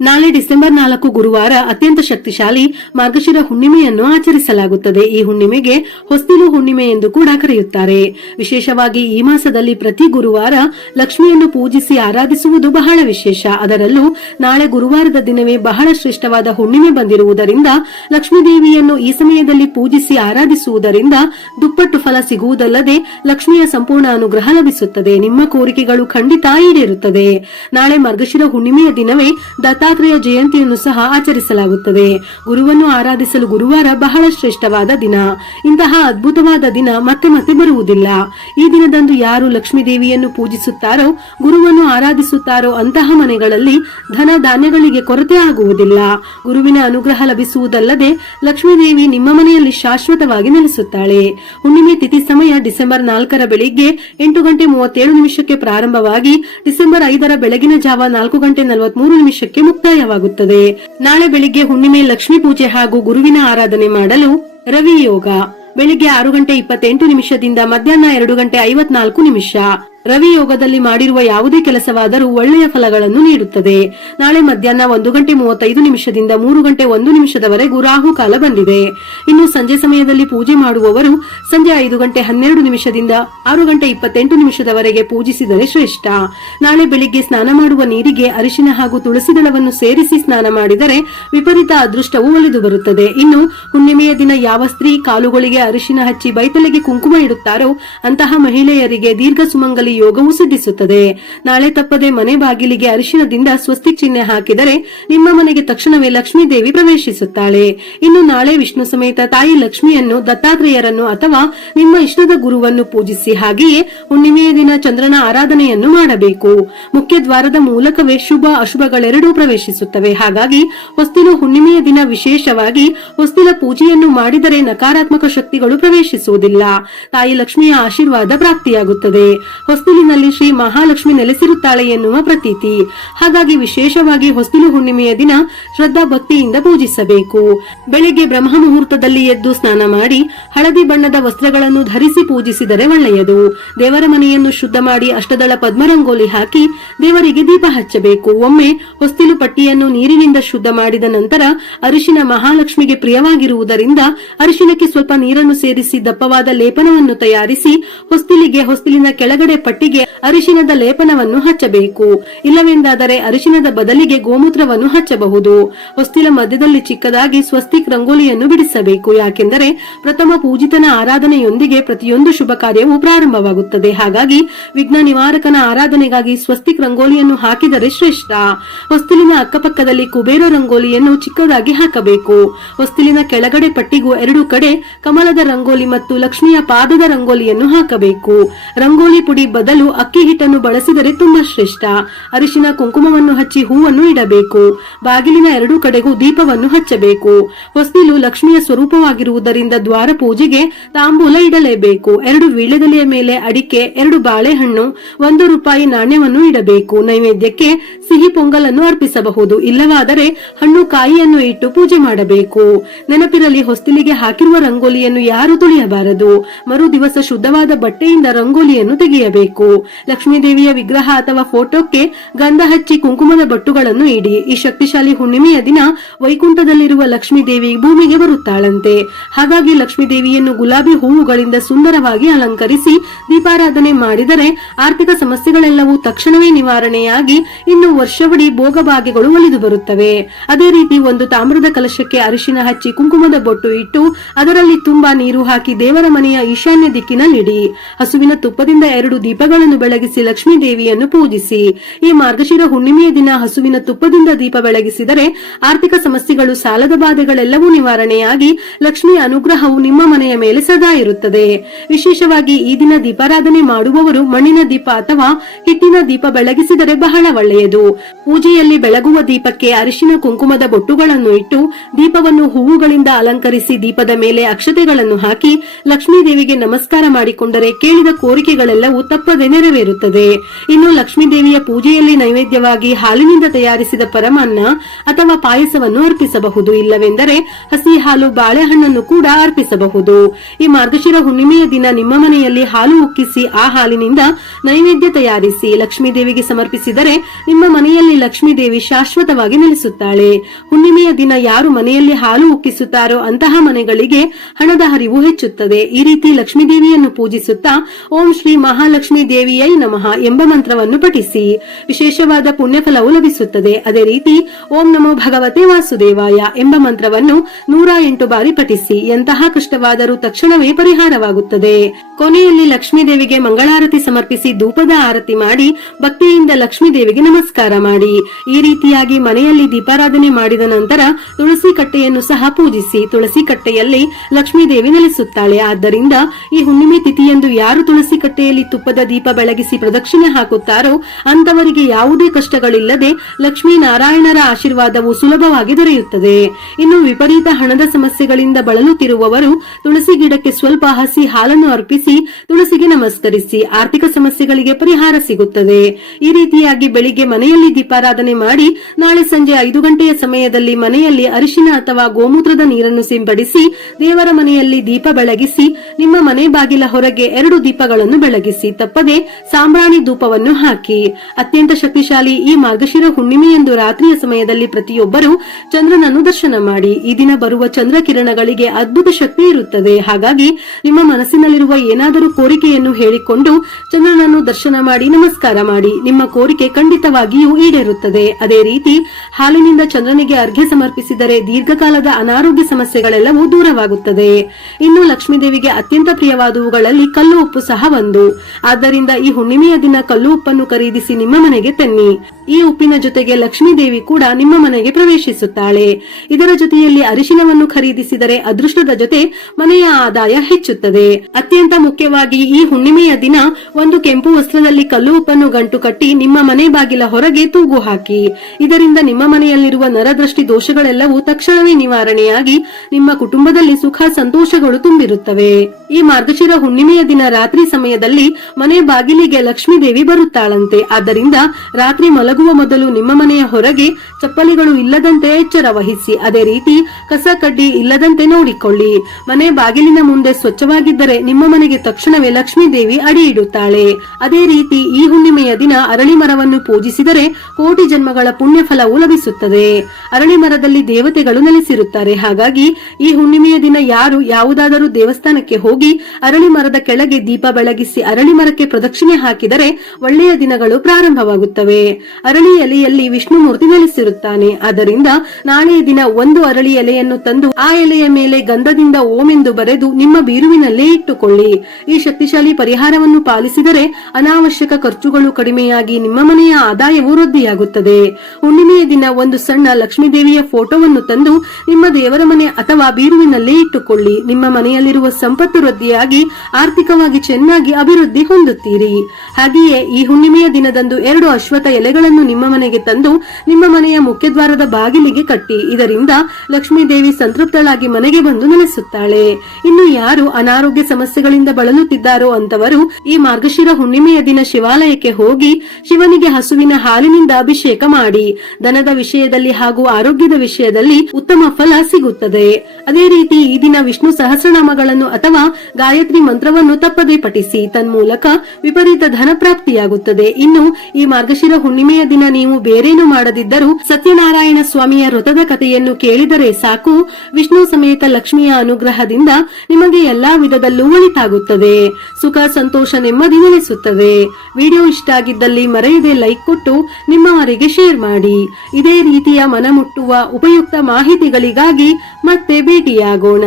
ನಾಳೆ ಡಿಸೆಂಬರ್ 4 ಗುರುವಾರ ಅತ್ಯಂತ ಶಕ್ತಿಶಾಲಿ ಮಾರ್ಗಶಿರ ಹುಣ್ಣಿಮೆಯನ್ನು ಆಚರಿಸಲಾಗುತ್ತದೆ. ಈ ಹುಣ್ಣಿಮೆಗೆ ಹೊಸ್ತಿಲು ಹುಣ್ಣಿಮೆ ಎಂದು ಕೂಡ ಕರೆಯುತ್ತಾರೆ. ವಿಶೇಷವಾಗಿ ಈ ಮಾಸದಲ್ಲಿ ಪ್ರತಿ ಗುರುವಾರ ಲಕ್ಷ್ಮಿಯನ್ನು ಪೂಜಿಸಿ ಆರಾಧಿಸುವುದು ಬಹಳ ವಿಶೇಷ. ಅದರಲ್ಲೂ ನಾಳೆ ಗುರುವಾರದ ದಿನವೇ ಬಹಳ ಶ್ರೇಷ್ಠವಾದ ಹುಣ್ಣಿಮೆ ಬಂದಿರುವುದರಿಂದ ಲಕ್ಷ್ಮೀ ದೇವಿಯನ್ನು ಈ ಸಮಯದಲ್ಲಿ ಪೂಜಿಸಿ ಆರಾಧಿಸುವುದರಿಂದ ದುಪ್ಪಟ್ಟು ಫಲ ಸಿಗುವುದಲ್ಲದೆ ಲಕ್ಷ್ಮಿಯ ಸಂಪೂರ್ಣ ಅನುಗ್ರಹ ಲಭಿಸುತ್ತದೆ. ನಿಮ್ಮ ಕೋರಿಕೆಗಳು ಖಂಡಿತ ಈಡೇರುತ್ತದೆ. ನಾಳೆ ಮಾರ್ಗಶಿರ ಹುಣ್ಣಿಮೆಯ ದಿನವೇ ದತ್ತಾತ್ರೇಯ ಜಯಂತಿಯನ್ನು ಸಹ ಆಚರಿಸಲಾಗುತ್ತದೆ. ಗುರುವನ್ನು ಆರಾಧಿಸಲು ಗುರುವಾರ ಬಹಳ ಶ್ರೇಷ್ಠವಾದ ದಿನ. ಇಂತಹ ಅದ್ಭುತವಾದ ದಿನ ಮತ್ತೆ ಮತ್ತೆ ಬರುವುದಿಲ್ಲ. ಈ ದಿನದಂದು ಯಾರು ಲಕ್ಷ್ಮೀ ದೇವಿಯನ್ನು ಪೂಜಿಸುತ್ತಾರೋ, ಗುರುವನ್ನು ಆರಾಧಿಸುತ್ತಾರೋ ಅಂತಹ ಮನೆಗಳಲ್ಲಿ ಧನ ಧಾನ್ಯಗಳಿಗೆ ಕೊರತೆ ಆಗುವುದಿಲ್ಲ. ಗುರುವಿನ ಅನುಗ್ರಹ ಲಭಿಸುವುದಲ್ಲದೆ ಲಕ್ಷ್ಮೀ ದೇವಿ ನಿಮ್ಮ ಮನೆಯಲ್ಲಿ ಶಾಶ್ವತವಾಗಿ ನೆಲೆಸುತ್ತಾಳೆ. ಹುಣ್ಣಿಮೆ ತಿಥಿ ಸಮಯ ಡಿಸೆಂಬರ್ 4 ಬೆಳಿಗ್ಗೆ 8:37 ಪ್ರಾರಂಭವಾಗಿ ಡಿಸೆಂಬರ್ 5 ಬೆಳಗಿನ ಜಾವ 4:43 ಮುಕ್ತಾಯವಾಗುತ್ತದೆ. ನಾಳೆ ಬೆಳಿಗ್ಗೆ ಹುಣ್ಣಿಮೆ ಲಕ್ಷ್ಮೀ ಪೂಜೆ ಹಾಗೂ ಗುರುವಿನ ಆರಾಧನೆ ಮಾಡಲು ರವಿ ಯೋಗ ಬೆಳಿಗ್ಗೆ 6:28 ಮಧ್ಯಾಹ್ನ 2:54. ರವಿ ಯೋಗದಲ್ಲಿ ಮಾಡಿರುವ ಯಾವುದೇ ಕೆಲಸವಾದರೂ ಒಳ್ಳೆಯ ಫಲಗಳನ್ನು ನೀಡುತ್ತದೆ. ನಾಳೆ ಮಧ್ಯಾಹ್ನ 1:35 3:01 ರಾಹು ಕಾಲ ಬಂದಿದೆ. ಇನ್ನು ಸಂಜೆ ಸಮಯದಲ್ಲಿ ಪೂಜೆ ಮಾಡುವವರು ಸಂಜೆ 5:12 6:28 ಪೂಜಿಸಿದರೆ ಶ್ರೇಷ್ಠ. ನಾಳೆ ಬೆಳಿಗ್ಗೆ ಸ್ನಾನ ಮಾಡುವ ನೀರಿಗೆ ಅರಿಶಿನ ಹಾಗೂ ತುಳಸಿ ದಳವನ್ನು ಸೇರಿಸಿ ಸ್ನಾನ ಮಾಡಿದರೆ ವಿಪರೀತ ಅದೃಷ್ಟವು ಒಲಿದು ಬರುತ್ತದೆ. ಇನ್ನು ಹುಣ್ಣಿಮೆಯ ದಿನ ಯಾವ ಸ್ತ್ರೀ ಕಾಲುಗಳಿಗೆ ಅರಿಶಿನ ಹಚ್ಚಿ ಬೈತಲೆಗೆ ಕುಂಕುಮ ಇಡುತ್ತಾರೋ ಅಂತಹ ಮಹಿಳೆಯರಿಗೆ ದೀರ್ಘ ಸುಮಂಗಲಿ ಯೋಗವು ಸಿದ್ಧಿಸುತ್ತದೆ. ನಾಳೆ ತಪ್ಪದೆ ಮನೆ ಬಾಗಿಲಿಗೆ ಅರಿಶಿನದಿಂದ ಸ್ವಸ್ತಿಕ್ ಚಿಹ್ನೆ ಹಾಕಿದರೆ ನಿಮ್ಮ ಮನೆಗೆ ತಕ್ಷಣವೇ ಲಕ್ಷ್ಮೀ ದೇವಿ ಪ್ರವೇಶಿಸುತ್ತಾಳೆ. ಇನ್ನು ನಾಳೆ ವಿಷ್ಣು ಸಮೇತ ತಾಯಿ ಲಕ್ಷ್ಮಿಯನ್ನು, ದತ್ತಾತ್ರೇಯರನ್ನು ಅಥವಾ ನಿಮ್ಮ ಇಷ್ಟದ ಗುರುವನ್ನು ಪೂಜಿಸಿ. ಹಾಗೆಯೇ ಹುಣ್ಣಿಮೆಯ ದಿನ ಚಂದ್ರನ ಆರಾಧನೆಯನ್ನು ಮಾಡಬೇಕು. ಮುಖ್ಯ ದ್ವಾರದ ಮೂಲಕವೇ ಶುಭ ಅಶುಭಗಳೆರಡೂ ಪ್ರವೇಶಿಸುತ್ತವೆ. ಹಾಗಾಗಿ ಹೊಸ್ತಿಲು ಹುಣ್ಣಿಮೆಯ ದಿನ ವಿಶೇಷವಾಗಿ ಹೊಸ್ತಿಲ ಪೂಜೆಯನ್ನು ಮಾಡಿದರೆ ನಕಾರಾತ್ಮಕ ಶಕ್ತಿಗಳು ಪ್ರವೇಶಿಸುವುದಿಲ್ಲ. ತಾಯಿ ಲಕ್ಷ್ಮಿಯ ಆಶೀರ್ವಾದ ಪ್ರಾಪ್ತಿಯಾಗುತ್ತದೆ. ಹೊಸ್ತಿಲಿನಲ್ಲಿ ಶ್ರೀ ಮಹಾಲಕ್ಷ್ಮಿ ನೆಲೆಸಿರುತ್ತಾಳೆ ಎನ್ನುವ ಪ್ರತೀತಿ. ಹಾಗಾಗಿ ವಿಶೇಷವಾಗಿ ಹೊಸ್ತಿಲು ಹುಣ್ಣಿಮೆಯ ದಿನ ಶ್ರದ್ಧಾ ಭಕ್ತಿಯಿಂದ ಪೂಜಿಸಬೇಕು. ಬೆಳಿಗ್ಗೆ ಬ್ರಹ್ಮ ಮುಹೂರ್ತದಲ್ಲಿ ಎದ್ದು ಸ್ನಾನ ಮಾಡಿ ಹಳದಿ ಬಣ್ಣದ ವಸ್ತ್ರಗಳನ್ನು ಧರಿಸಿ ಪೂಜಿಸಿದರೆ ಒಳ್ಳೆಯದು. ದೇವರ ಮನೆಯನ್ನು ಶುದ್ಧ ಮಾಡಿ ಅಷ್ಟದಳ ಪದ್ಮರಂಗೋಲಿ ಹಾಕಿ ದೇವರಿಗೆ ದೀಪ ಹಚ್ಚಬೇಕು. ಒಮ್ಮೆ ಹೊಸ್ತಿಲು ಪಟ್ಟಿಯನ್ನು ನೀರಿನಿಂದ ಶುದ್ಧ ಮಾಡಿದ ನಂತರ ಅರಿಶಿನ ಮಹಾಲಕ್ಷ್ಮಿಗೆ ಪ್ರಿಯವಾಗಿರುವುದರಿಂದ ಅರಿಶಿನಕ್ಕೆ ಸ್ವಲ್ಪ ನೀರನ್ನು ಸೇರಿಸಿ ದಪ್ಪವಾದ ಲೇಪನವನ್ನು ತಯಾರಿಸಿ ಹೊಸ್ತಿಲಿನ ಕೆಳಗಡೆ ಪಟ್ಟಿಗೆ ಅರಿಶಿನದ ಲೇಪನವನ್ನು ಹಚ್ಚಬೇಕು. ಇಲ್ಲವೆಂದಾದರೆ ಅರಿಶಿನದ ಬದಲಿಗೆ ಗೋಮೂತ್ರವನ್ನು ಹಚ್ಚಬಹುದು. ಹೊಸ್ತಿಲ ಮಧ್ಯದಲ್ಲಿ ಚಿಕ್ಕದಾಗಿ ಸ್ವಸ್ತಿಕ್ ರಂಗೋಲಿಯನ್ನು ಬಿಡಿಸಬೇಕು. ಯಾಕೆಂದರೆ ಪ್ರಥಮ ಪೂಜಿತನ ಆರಾಧನೆಯೊಂದಿಗೆ ಪ್ರತಿಯೊಂದು ಶುಭ ಕಾರ್ಯವು ಪ್ರಾರಂಭವಾಗುತ್ತದೆ. ಹಾಗಾಗಿ ವಿಘ್ನ ನಿವಾರಕನ ಆರಾಧನೆಗಾಗಿ ಸ್ವಸ್ತಿಕ್ ರಂಗೋಲಿಯನ್ನು ಹಾಕಿದರೆ ಶ್ರೇಷ್ಠ. ಹೊಸ್ತಿಲಿನ ಅಕ್ಕಪಕ್ಕದಲ್ಲಿ ಕುಬೇರ ರಂಗೋಲಿಯನ್ನು ಚಿಕ್ಕದಾಗಿ ಹಾಕಬೇಕು. ಹೊಸ್ತಿಲಿನ ಕೆಳಗಡೆ ಪಟ್ಟಿಗೂ 2 ಕಡೆ ಕಮಲದ ರಂಗೋಲಿ ಮತ್ತು ಲಕ್ಷ್ಮಿಯ ಪಾದದ ರಂಗೋಲಿಯನ್ನು ಹಾಕಬೇಕು. ರಂಗೋಲಿ ಪುಡಿ ಬದಲು ಅಕ್ಕಿ ಹಿಟ್ಟನ್ನು ಬಳಸಿದರೆ ತುಂಬಾ ಶ್ರೇಷ್ಠ. ಅರಿಶಿನ ಕುಂಕುಮವನ್ನು ಹಚ್ಚಿ ಹೂವನ್ನು ಇಡಬೇಕು. ಬಾಗಿಲಿನ 2 ಕಡೆಗೂ ದೀಪವನ್ನು ಹಚ್ಚಬೇಕು. ಹೊಸ್ತಿಲು ಲಕ್ಷ್ಮಿಯ ಸ್ವರೂಪವಾಗಿರುವುದರಿಂದ ದ್ವಾರ ಪೂಜೆಗೆ ತಾಂಬೂಲ ಇಡಲೇಬೇಕು. 2 ವೀಳ್ಯದೆಲೆಯ ಮೇಲೆ ಅಡಿಕೆ, 2 ಬಾಳೆಹಣ್ಣು, 1 ರೂಪಾಯಿ ನಾಣ್ಯವನ್ನು ಇಡಬೇಕು. ನೈವೇದ್ಯಕ್ಕೆ ಸಿಹಿ ಪೊಂಗಲನ್ನು ಅರ್ಪಿಸಬಹುದು. ಇಲ್ಲವಾದರೆ ಹಣ್ಣು ಕಾಯಿಯನ್ನು ಇಟ್ಟು ಪೂಜೆ ಮಾಡಬೇಕು. ನೆನಪಿರಲಿ, ಹೊಸ್ತಿಲಿಗೆ ಹಾಕಿರುವ ರಂಗೋಲಿಯನ್ನು ಯಾರು ತುಳಿಯಬಾರದು. ಮರು ದಿವಸ ಶುದ್ಧವಾದ ಬಟ್ಟೆಯಿಂದ ರಂಗೋಲಿಯನ್ನು ತೆಗೆಯಬೇಕು. ಲಕ್ಷ್ಮೀ ದೇವಿಯ ವಿಗ್ರಹ ಅಥವಾ ಫೋಟೋಕ್ಕೆ ಗಂಧ ಹಚ್ಚಿ ಕುಂಕುಮದ ಬಟ್ಟುಗಳನ್ನು ಇಡಿ. ಈ ಶಕ್ತಿಶಾಲಿ ಹುಣ್ಣಿಮೆಯ ದಿನ ವೈಕುಂಠದಲ್ಲಿರುವ ಲಕ್ಷ್ಮೀ ದೇವಿ ಭೂಮಿಗೆ ಬರುತ್ತಾಳಂತೆ. ಹಾಗಾಗಿ ಲಕ್ಷ್ಮೀ ದೇವಿಯನ್ನು ಗುಲಾಬಿ ಹೂವುಗಳಿಂದ ಸುಂದರವಾಗಿ ಅಲಂಕರಿಸಿ ದೀಪಾರಾಧನೆ ಮಾಡಿದರೆ ಆರ್ಥಿಕ ಸಮಸ್ಯೆಗಳೆಲ್ಲವೂ ತಕ್ಷಣವೇ ನಿವಾರಣೆಯಾಗಿ ಇನ್ನು ವರ್ಷವಿಡೀ ಭೋಗಭಾಗ್ಯಗಳು ಒಲಿದು ಬರುತ್ತವೆ. ಅದೇ ರೀತಿ ಒಂದು ತಾಮ್ರದ ಕಲಶಕ್ಕೆ ಅರಿಶಿನ ಹಚ್ಚಿ ಕುಂಕುಮದ ಬೊಟ್ಟು ಇಟ್ಟು ಅದರಲ್ಲಿ ತುಂಬಾ ನೀರು ಹಾಕಿ ದೇವರ ಮನೆಯ ಈಶಾನ್ಯ ದಿಕ್ಕಿನಲ್ಲಿಡಿ. ಹಸುವಿನ ತುಪ್ಪದಿಂದ 2 ದೀಪಗಳನ್ನು ಬೆಳಗಿಸಿ ಲಕ್ಷ್ಮೀ ದೇವಿಯನ್ನು ಪೂಜಿಸಿ. ಈ ಮಾರ್ಗಶಿರ ಹುಣ್ಣಿಮೆಯ ದಿನ ಹಸುವಿನ ತುಪ್ಪದಿಂದ ದೀಪ ಬೆಳಗಿಸಿದರೆ ಆರ್ಥಿಕ ಸಮಸ್ಯೆಗಳು, ಸಾಲದ ಬಾಧೆಗಳೆಲ್ಲವೂ ನಿವಾರಣೆಯಾಗಿ ಲಕ್ಷ್ಮಿಯ ಅನುಗ್ರಹವು ನಿಮ್ಮ ಮನೆಯ ಮೇಲೆ ಸದಾ ಇರುತ್ತದೆ. ವಿಶೇಷವಾಗಿ ಈ ದಿನ ದೀಪಾರಾಧನೆ ಮಾಡುವವರು ಮಣ್ಣಿನ ದೀಪ ಅಥವಾ ಹಿಟ್ಟಿನ ದೀಪ ಬೆಳಗಿಸಿದರೆ ಬಹಳ ಒಳ್ಳೆಯದು. ಪೂಜೆಯಲ್ಲಿ ಬೆಳಗುವ ದೀಪಕ್ಕೆ ಅರಿಶಿನ ಕುಂಕುಮದ ಬೊಟ್ಟುಗಳನ್ನು ಇಟ್ಟು ದೀಪವನ್ನು ಹೂವುಗಳಿಂದ ಅಲಂಕರಿಸಿ ದೀಪದ ಮೇಲೆ ಅಕ್ಷತೆಗಳನ್ನು ಹಾಕಿ ಲಕ್ಷ್ಮೀ ದೇವಿಗೆ ನಮಸ್ಕಾರ ಮಾಡಿಕೊಂಡರೆ ಕೇಳಿದ ಕೋರಿಕೆಗಳೆಲ್ಲವೂ ತಪ್ಪದೆ ತಪ್ಪದೆ ನೆರವೇರುತ್ತದೆ. ಇನ್ನು ಲಕ್ಷ್ಮೀ ದೇವಿಯ ಪೂಜೆಯಲ್ಲಿ ನೈವೇದ್ಯವಾಗಿ ಹಾಲಿನಿಂದ ತಯಾರಿಸಿದ ಪರಮಾನ್ನ ಅಥವಾ ಪಾಯಸವನ್ನು ಅರ್ಪಿಸಬಹುದು. ಇಲ್ಲವೆಂದರೆ ಹಸಿ ಹಾಲು, ಬಾಳೆಹಣ್ಣನ್ನು ಕೂಡ ಅರ್ಪಿಸಬಹುದು. ಈ ಮಾರ್ಗಶಿರ ಹುಣ್ಣಿಮೆಯ ದಿನ ನಿಮ್ಮ ಮನೆಯಲ್ಲಿ ಹಾಲು ಉಕ್ಕಿಸಿ ಆ ಹಾಲಿನಿಂದ ನೈವೇದ್ಯ ತಯಾರಿಸಿ ಲಕ್ಷ್ಮೀ ದೇವಿಗೆ ಸಮರ್ಪಿಸಿದರೆ ನಿಮ್ಮ ಮನೆಯಲ್ಲಿ ಲಕ್ಷ್ಮೀ ದೇವಿ ಶಾಶ್ವತವಾಗಿ ನೆಲೆಸುತ್ತಾಳೆ. ಹುಣ್ಣಿಮೆಯ ದಿನ ಯಾರು ಮನೆಯಲ್ಲಿ ಹಾಲು ಉಕ್ಕಿಸುತ್ತಾರೋ ಅಂತಹ ಮನೆಗಳಿಗೆ ಹಣದ ಹರಿವು ಹೆಚ್ಚುತ್ತದೆ. ಈ ರೀತಿ ಲಕ್ಷ್ಮೀ ದೇವಿಯನ್ನು ಪೂಜಿಸುತ್ತಾ ಓಂ ಶ್ರೀ ಮಹಾಲಕ್ಷ್ಮೀ ದೇವಿಯೈ ನಮಃ ಎಂಬ ಮಂತ್ರವನ್ನು ಪಠಿಸಿ ವಿಶೇಷವಾದ ಪುಣ್ಯಫಲವು ಲಭಿಸುತ್ತದೆ. ಅದೇ ರೀತಿ ಓಂ ನಮೋ ಭಗವತೆ ವಾಸುದೇವಾಯ ಎಂಬ ಮಂತ್ರವನ್ನು 108 ಬಾರಿ ಪಠಿಸಿ. ಎಂತಹ ಕಷ್ಟವಾದರೂ ತಕ್ಷಣವೇ ಪರಿಹಾರವಾಗುತ್ತದೆ. ಕೊನೆಯಲ್ಲಿ ಲಕ್ಷ್ಮೀ ದೇವಿಗೆ ಮಂಗಳಾರತಿ ಸಮರ್ಪಿಸಿ ಧೂಪದ ಆರತಿ ಮಾಡಿ ಭಕ್ತಿಯಿಂದ ಲಕ್ಷ್ಮೀ ದೇವಿಗೆ ನಮಸ್ಕಾರ ಮಾಡಿ. ಈ ರೀತಿಯಾಗಿ ಮನೆಯಲ್ಲಿ ದೀಪಾರಾಧನೆ ಮಾಡಿದ ನಂತರ ತುಳಸಿ ಕಟ್ಟೆಯನ್ನು ಸಹ ಪೂಜಿಸಿ. ತುಳಸಿ ಕಟ್ಟೆಯಲ್ಲಿ ಲಕ್ಷ್ಮೀ ದೇವಿ ನೆಲೆಸುತ್ತಾಳೆ. ಆದ್ದರಿಂದ ಈ ಹುಣ್ಣಿಮೆ ತಿಥಿಯಂದು ಯಾರು ತುಳಸಿ ಕಟ್ಟೆಯಲ್ಲಿ ತುಪ್ಪದ ದೀಪ ಬೆಳಗಿಸಿ ಪ್ರದಕ್ಷಿಣೆ ಹಾಕುತ್ತಾರೋ ಅಂತವರಿಗೆ ಯಾವುದೇ ಕಷ್ಟಗಳಿಲ್ಲದೆ ಲಕ್ಷ್ಮೀ ನಾರಾಯಣರ ಆಶೀರ್ವಾದವು ಸುಲಭವಾಗಿ ದೊರೆಯುತ್ತದೆ. ಇನ್ನು ವಿಪರೀತ ಹಣದ ಸಮಸ್ಯೆಗಳಿಂದ ಬಳಲುತ್ತಿರುವವರು ತುಳಸಿ ಗಿಡಕ್ಕೆ ಸ್ವಲ್ಪ ಹಸಿ ಹಾಲನ್ನು ಅರ್ಪಿಸಿ ತುಳಸಿಗೆ ನಮಸ್ಕರಿಸಿ ಆರ್ಥಿಕ ಸಮಸ್ಯೆಗಳಿಗೆ ಪರಿಹಾರ ಸಿಗುತ್ತದೆ. ಈ ರೀತಿಯಾಗಿ ಬೆಳಿಗ್ಗೆ ಮನೆಯಲ್ಲಿ ದೀಪಾರಾಧನೆ ಮಾಡಿ ನಾಳೆ ಸಂಜೆ 5 ಗಂಟೆಯ ಸಮಯದಲ್ಲಿ ಮನೆಯಲ್ಲಿ ಅರಿಶಿನ ಅಥವಾ ಗೋಮೂತ್ರದ ನೀರನ್ನು ಸಿಂಪಡಿಸಿ ದೇವರ ಮನೆಯಲ್ಲಿ ದೀಪ ಬೆಳಗಿಸಿ ನಿಮ್ಮ ಮನೆ ಬಾಗಿಲ ಹೊರಗೆ 2 ದೀಪಗಳನ್ನು ಬೆಳಗಿಸಿ ತಪ್ಪದೆ ಸಾಂಬ್ರಾಣಿ ಧೂಪವನ್ನು ಹಾಕಿ. ಅತ್ಯಂತ ಶಕ್ತಿಶಾಲಿ ಈ ಮಾರ್ಗಶಿರ ಹುಣ್ಣಿಮೆಯಂದು ರಾತ್ರಿಯ ಸಮಯದಲ್ಲಿ ಪ್ರತಿಯೊಬ್ಬರು ಚಂದ್ರನನ್ನು ದರ್ಶನ ಮಾಡಿ. ಈ ದಿನ ಬರುವ ಚಂದ್ರ ಕಿರಣಗಳಿಗೆ ಅದ್ಭುತ ಶಕ್ತಿ ಇರುತ್ತದೆ. ಹಾಗಾಗಿ ನಿಮ್ಮ ಮನಸ್ಸಿನಲ್ಲಿರುವ ಏನಾದರೂ ಕೋರಿಕೆಯನ್ನು ಹೇಳಿಕೊಂಡು ಚಂದ್ರನನ್ನು ದರ್ಶನ ಮಾಡಿ ನಮಸ್ಕಾರ ಮಾಡಿ. ನಿಮ್ಮ ಕೋರಿಕೆ ಖಂಡಿತವಾಗಿಯೂ ಈಡೇರುತ್ತದೆ. ಅದೇ ರೀತಿ ಹಾಲಿನಿಂದ ಚಂದ್ರನಿಗೆ ಅರ್ಘ್ಯ ಸಮರ್ಪಿಸಿದರೆ ದೀರ್ಘಕಾಲದ ಅನಾರೋಗ್ಯ ಸಮಸ್ಯೆಗಳೆಲ್ಲವೂ ದೂರವಾಗುತ್ತದೆ. ಇನ್ನು ಲಕ್ಷ್ಮೀ ದೇವಿಗೆ ಅತ್ಯಂತ ಪ್ರಿಯವಾದವುಗಳಲ್ಲಿ ಕಲ್ಲು ಉಪ್ಪು ಸಹ ಒಂದು. ಆದ್ದರಿಂದ ಈ ಹುಣ್ಣಿಮೆಯ ದಿನ ಕಲ್ಲು ಉಪ್ಪನ್ನು ಖರೀದಿಸಿ ನಿಮ್ಮ ಮನೆಗೆ ತನ್ನಿ. ಈ ಉಪ್ಪಿನ ಜೊತೆಗೆ ಲಕ್ಷ್ಮೀ ದೇವಿ ಕೂಡ ನಿಮ್ಮ ಮನೆಗೆ ಪ್ರವೇಶಿಸುತ್ತಾಳೆ. ಇದರ ಜೊತೆಯಲ್ಲಿ ಅರಿಶಿನವನ್ನು ಖರೀದಿಸಿದರೆ ಅದೃಷ್ಟದ ಜೊತೆ ಮನೆಯ ಆದಾಯ ಹೆಚ್ಚುತ್ತದೆ. ಅತ್ಯಂತ ಮುಖ್ಯವಾಗಿ ಈ ಹುಣ್ಣಿಮೆಯ ದಿನ ಒಂದು ಕೆಂಪು ವಸ್ತ್ರದಲ್ಲಿ ಕಲ್ಲು ಉಪ್ಪನ್ನು ಗಂಟು ಕಟ್ಟಿ ನಿಮ್ಮ ಮನೆ ಬಾಗಿಲ ಹೊರಗೆ ತೂಗು ಹಾಕಿ. ಇದರಿಂದ ನಿಮ್ಮ ಮನೆಯಲ್ಲಿರುವ ನರದೃಷ್ಟಿ ದೋಷಗಳೆಲ್ಲವೂ ತಕ್ಷಣವೇ ನಿವಾರಣೆಯಾಗಿ ನಿಮ್ಮ ಕುಟುಂಬದಲ್ಲಿ ಸುಖ ಸಂತೋಷಗಳು ತುಂಬಿರುತ್ತವೆ. ಈ ಮಾರ್ಗಶಿರ ಹುಣ್ಣಿಮೆಯ ದಿನ ರಾತ್ರಿ ಸಮಯದಲ್ಲಿ ಮನೆ ಬಾಗಿಲಿಗೆ ಲಕ್ಷ್ಮೀ ದೇವಿ ಬರುತ್ತಾಳಂತೆ. ಆದ್ದರಿಂದ ರಾತ್ರಿ ಮಲಗುವ ಮೊದಲು ನಿಮ್ಮ ಮನೆಯ ಹೊರಗೆ ಚಪ್ಪಲಿಗಳು ಇಲ್ಲದಂತೆ ಎಚ್ಚರ ವಹಿಸಿ. ಅದೇ ರೀತಿ ಕಸ ಕಡ್ಡಿ ಇಲ್ಲದಂತೆ ನೋಡಿಕೊಳ್ಳಿ. ಮನೆ ಬಾಗಿಲಿನ ಮುಂದೆ ಸ್ವಚ್ಛವಾಗಿದ್ದರೆ ನಿಮ್ಮ ಮನೆಗೆ ತಕ್ಷಣವೇ ಲಕ್ಷ್ಮೀ ದೇವಿ ಅಡಿ ಇಡುತ್ತಾಳೆ. ಅದೇ ರೀತಿ ಈ ಹುಣ್ಣಿಮೆಯ ದಿನ ಅರಳಿ ಮರವನ್ನು ಪೂಜಿಸಿದರೆ ಕೋಟಿ ಜನ್ಮಗಳ ಪುಣ್ಯ ಫಲವು ಲಭಿಸುತ್ತದೆ. ಅರಳಿ ಮರದಲ್ಲಿ ದೇವತೆಗಳು ನೆಲೆಸಿರುತ್ತಾರೆ. ಹಾಗಾಗಿ ಈ ಹುಣ್ಣಿಮೆಯ ದಿನ ಯಾರು ಯಾವುದಾದರೂ ದೇವಸ್ಥಾನಕ್ಕೆ ಹೋಗಿ ಅರಳಿ ಮರದ ಕೆಳಗೆ ದೀಪ ಬೆಳಗಿಸಿ ಅರಳಿ ಮರಕ್ಕೆ ಪ್ರದಕ್ಷಿಣೆ ಹಾಕಿದರೆ ಒಳ್ಳೆಯ ದಿನಗಳು ಪ್ರಾರಂಭವಾಗುತ್ತವೆ. ಅರಳಿ ಎಲೆಯಲ್ಲಿ ವಿಷ್ಣು ಮೂರ್ತಿ ನೆಲೆಸಿರುತ್ತಾನೆ. ಆದ್ದರಿಂದ ನಾಳೆಯ ದಿನ ಒಂದು ಅರಳಿ ಎಲೆಯನ್ನು ತಂದು ಆ ಎಲೆಯ ಮೇಲೆ ಗಂಧದಿಂದ ಓಂ ಎಂದು ಬರೆದು ನಿಮ್ಮ ಬೀರುವಿನಲ್ಲೇ ಇಟ್ಟುಕೊಳ್ಳಿ. ಈ ಶಕ್ತಿಶಾಲಿ ಪರಿಹಾರವನ್ನು ಪಾಲಿಸಿದರೆ ಅನಾವಶ್ಯಕ ಖರ್ಚುಗಳು ಕಡಿಮೆಯಾಗಿ ನಿಮ್ಮ ಮನೆಯ ಆದಾಯವು ವೃದ್ಧಿಯಾಗುತ್ತದೆ. ಹುಣ್ಣಿಮೆಯ ದಿನ ಒಂದು ಸಣ್ಣ ಲಕ್ಷ್ಮೀ ದೇವಿಯ ಫೋಟೋವನ್ನು ತಂದು ನಿಮ್ಮ ದೇವರ ಮನೆ ಅಥವಾ ಬೀರುವಿನಲ್ಲೇ ಇಟ್ಟುಕೊಳ್ಳಿ. ನಿಮ್ಮ ಮನೆಯಲ್ಲಿರುವ ಸಂಪತ್ತು ವೃದ್ಧಿಯಾಗಿ ಆರ್ಥಿಕವಾಗಿ ಚೆನ್ನಾಗಿ ಅಭಿವೃದ್ಧಿ ಹೊಂದುತ್ತೀರಿ. ಹಾಗೆಯೇ ಈ ಹುಣ್ಣಿಮೆಯ ದಿನದಂದು 2 ಅಶ್ವತ್ಥ ಎಲೆಗಳನ್ನು ನಿಮ್ಮ ಮನೆಗೆ ತಂದು ನಿಮ್ಮ ಮನೆಯ ಮುಖ್ಯದ್ವಾರದ ಬಾಗಿಲಿಗೆ ಕಟ್ಟಿ. ಇದರಿಂದ ಲಕ್ಷ್ಮೀ ದೇವಿ ಸಂತೃಪ್ತಳಾಗಿ ಮನೆಗೆ ಬಂದು ನೆಲೆಸುತ್ತಾಳೆ. ಇನ್ನು ಯಾರು ಅನಾರೋಗ್ಯ ಸಮಸ್ಯೆಗಳಿಂದ ಬಳಲುತ್ತಿದ್ದಾರೋ ಅಂತವರು ಈ ಮಾರ್ಗಶಿರ ಹುಣ್ಣಿಮೆಯ ದಿನ ಶಿವಾಲಯಕ್ಕೆ ಹೋಗಿ ಶಿವನಿಗೆ ಹಸುವಿನ ಹಾಲಿನಿಂದ ಅಭಿಷೇಕ ಮಾಡಿ. ಧನದ ವಿಷಯದಲ್ಲಿ ಹಾಗೂ ಆರೋಗ್ಯದ ವಿಷಯದಲ್ಲಿ ಉತ್ತಮ ಫಲ ಸಿಗುತ್ತದೆ. ಅದೇ ರೀತಿ ಈ ದಿನ ವಿಷ್ಣು ಸಹಸ್ರನಾಮಗಳನ್ನು ಅಥವಾ ಗಾಯತ್ರಿ ಮಂತ್ರವನ್ನು ತಪ್ಪದೇ ಪಠಿಸಿ. ತನ್ಮೂಲಕ ವಿಪರೀತ ಧನ ಪ್ರಾಪ್ತಿಯಾಗುತ್ತದೆ. ಇನ್ನು ಈ ಮಾರ್ಗಶಿರ ಹುಣ್ಣಿಮೆಯ ದಿನ ನೀವು ಬೇರೇನು ಮಾಡದಿದ್ದರೂ ಸತ್ಯನಾರಾಯಣ ಸ್ವಾಮಿಯ ವ್ರತದ ಕಥೆಯನ್ನು ಕೇಳಿದರೆ ಸಾಕು. ವಿಷ್ಣು ಸಮೇತ ಲಕ್ಷ್ಮಿಯ ಅನುಗ್ರಹದಿಂದ ನಿಮಗೆ ಎಲ್ಲಾ ವಿಧದಲ್ಲೂ ಒಳಿತಾಗುತ್ತದೆ. ಸುಖ ಸಂತೋಷ ನೆಮ್ಮದಿ ನೆಲೆಸುತ್ತದೆ. ವಿಡಿಯೋ ಇಷ್ಟ ಆಗಿದ್ದಲ್ಲಿ ಮರೆಯದೆ ಲೈಕ್ ಕೊಟ್ಟು ನಿಮ್ಮವರಿಗೆ ಶೇರ್ ಮಾಡಿ. ಇದೇ ರೀತಿಯ ಮನಮುಟ್ಟುವ ಉಪಯುಕ್ತ ಮಾಹಿತಿಗಳಿಗಾಗಿ ಮತ್ತೆ ಭೇಟಿಯಾಗೋಣ.